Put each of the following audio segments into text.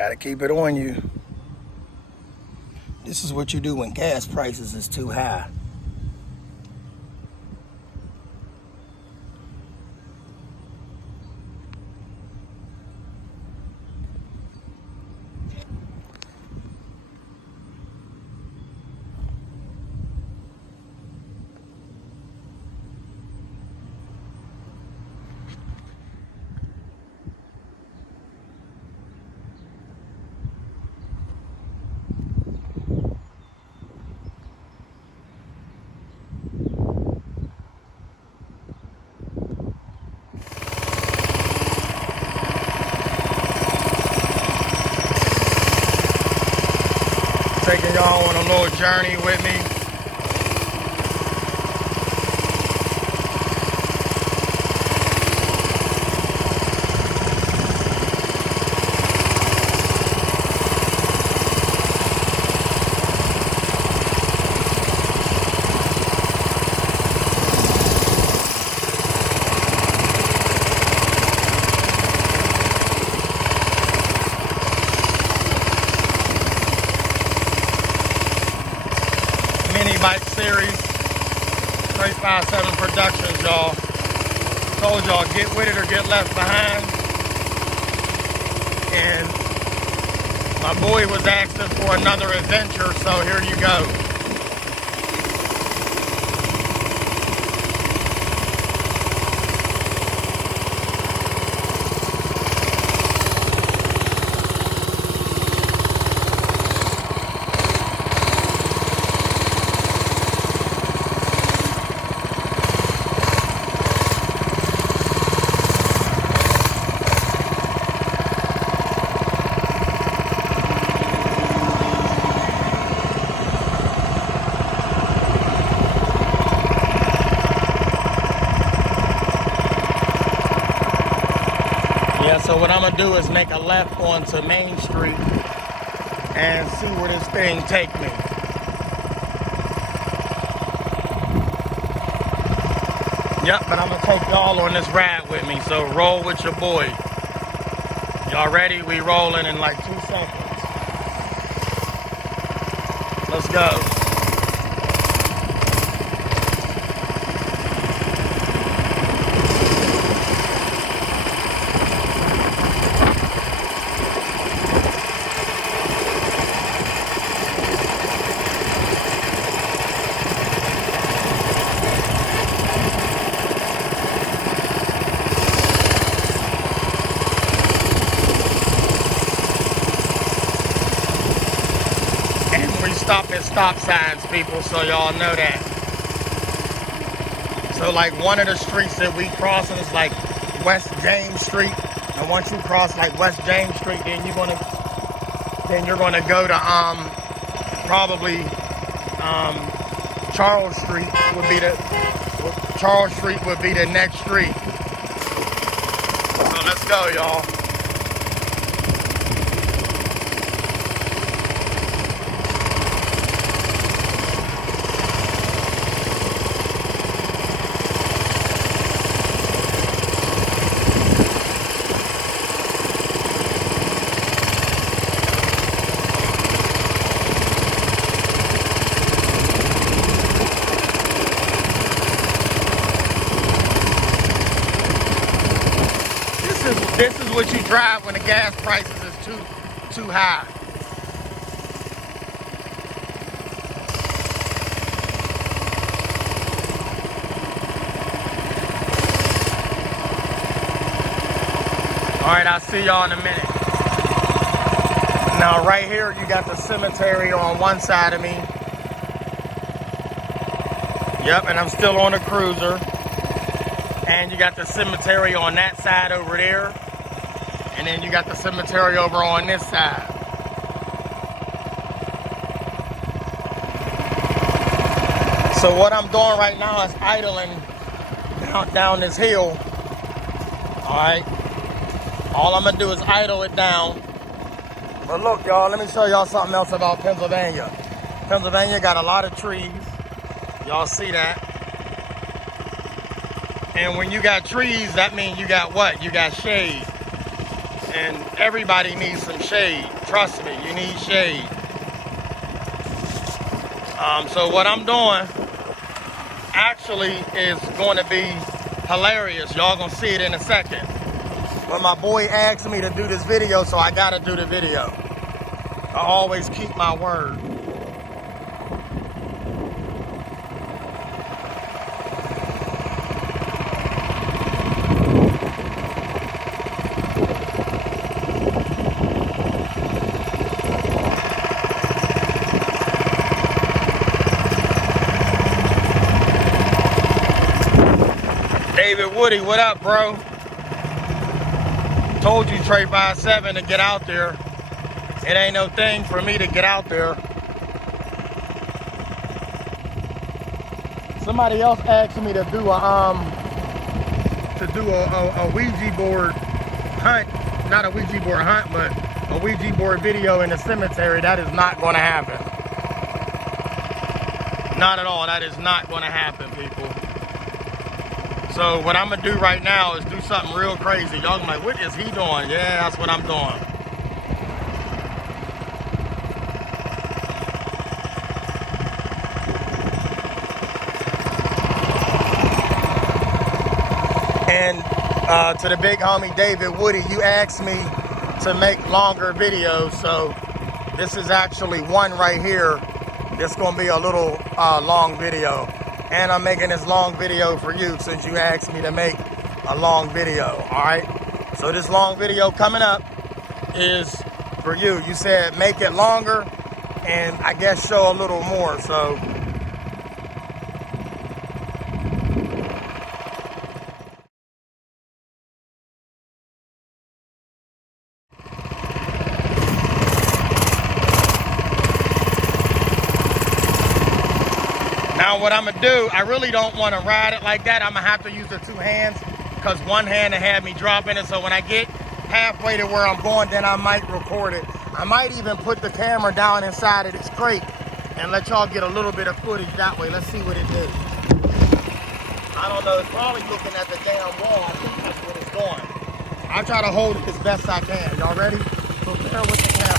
Gotta keep it on you. This is what you do when gas prices is too high. Taking y'all on a little journey with me. Mini Bike series, 357 Productions, y'all. Told y'all, get with it or get left behind. And my boy was asking for another adventure, so here you go. Yeah, so what I'm gonna do is make a left onto Main Street and see where this thing take me. Yep, but I'm gonna take y'all on this ride with me, so roll with your boy. Y'all ready? We rolling in like 2 seconds. Let's go. Stop at stop signs, people, so y'all know that. So like one of the streets that we crossing is like West James Street, and once you cross like West James Street, then you're gonna go to probably Charles Street would be the next street. So let's go, y'all. This is what you drive when the gas prices is too high. All right, I'll see y'all in a minute. Now right here, you got the cemetery on one side of me. Yep, and I'm still on a cruiser. And you got the cemetery on that side over there. And then you got the cemetery over on this side. So what I'm doing right now is idling down this hill. Alright. All I'm going to do is idle it down. But look, y'all, let me show y'all something else about Pennsylvania. Pennsylvania got a lot of trees. Y'all see that? And when you got trees, that means you got what? You got shade. And everybody needs some shade. Trust me, you need shade. So what I'm doing actually is going to be hilarious. Y'all gonna see it in a second. But my boy asked me to do this video, so I gotta do the video. I always keep my word. David Woody, what up, bro? Told you Trey 57 to get out there. It ain't no thing for me to get out there. Somebody else asked me to do a Ouija board hunt. Not a Ouija board hunt, but a Ouija board video in the cemetery. That is not going to happen. Not at all. That is not going to happen, people. So what I'm going to do right now is do something real crazy. Y'all gonna be like, what is he doing? Yeah, that's what I'm doing. And to the big homie David Woody, you asked me to make longer videos. So this is actually one right here. This gonna be a little long video. And I'm making this long video for you since you asked me to make a long video, all right? So this long video coming up is for you. You said make it longer and I guess show a little more, so. Now what I'm gonna do, I really don't wanna ride it like that. I'm gonna have to use the two hands because one hand had me dropping it. So when I get halfway to where I'm going, then I might record it. I might even put the camera down inside of this crate and let y'all get a little bit of footage that way. Let's see what it is. I don't know, it's probably looking at the damn wall. I think that's what it's doing. I'll try to hold it as best I can. Y'all ready? So bear with the camera.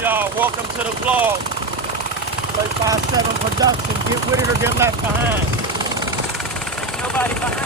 Y'all, welcome to the vlog. 57 production. Get with it or get left behind. Ain't nobody behind.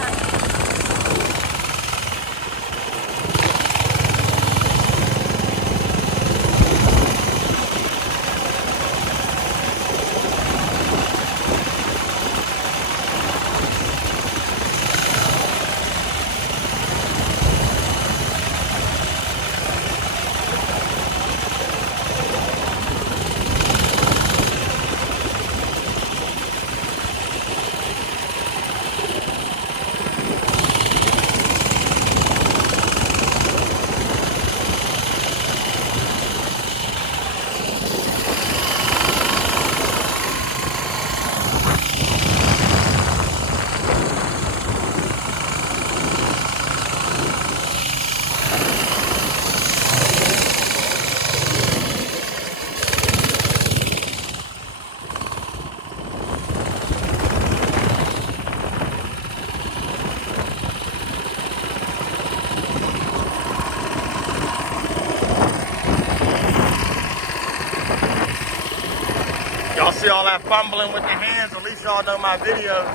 see all that fumbling with the hands. At least y'all know my videos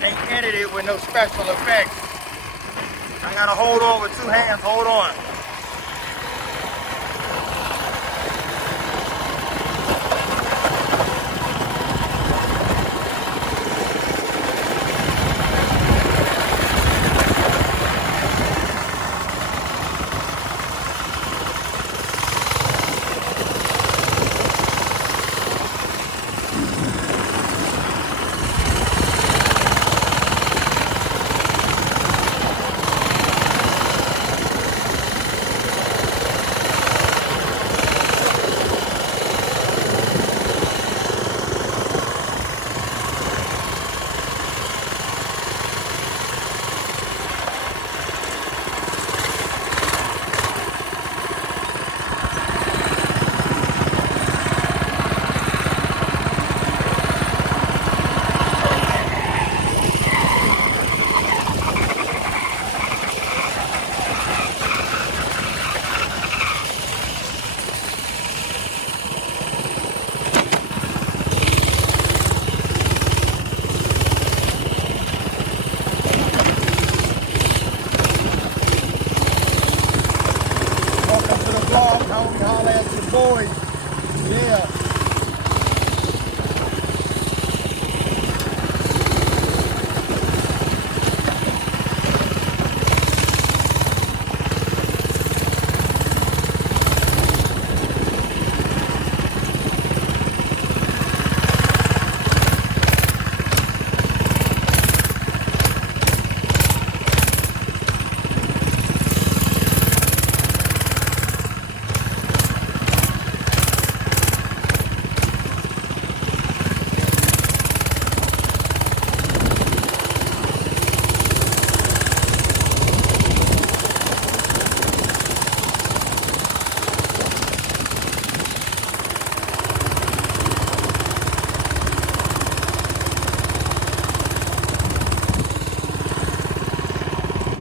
ain't edited with no special effects. I gotta hold on with 2 hands. Hold on. Welcome to the vlog. How we holler at your boys. Yeah.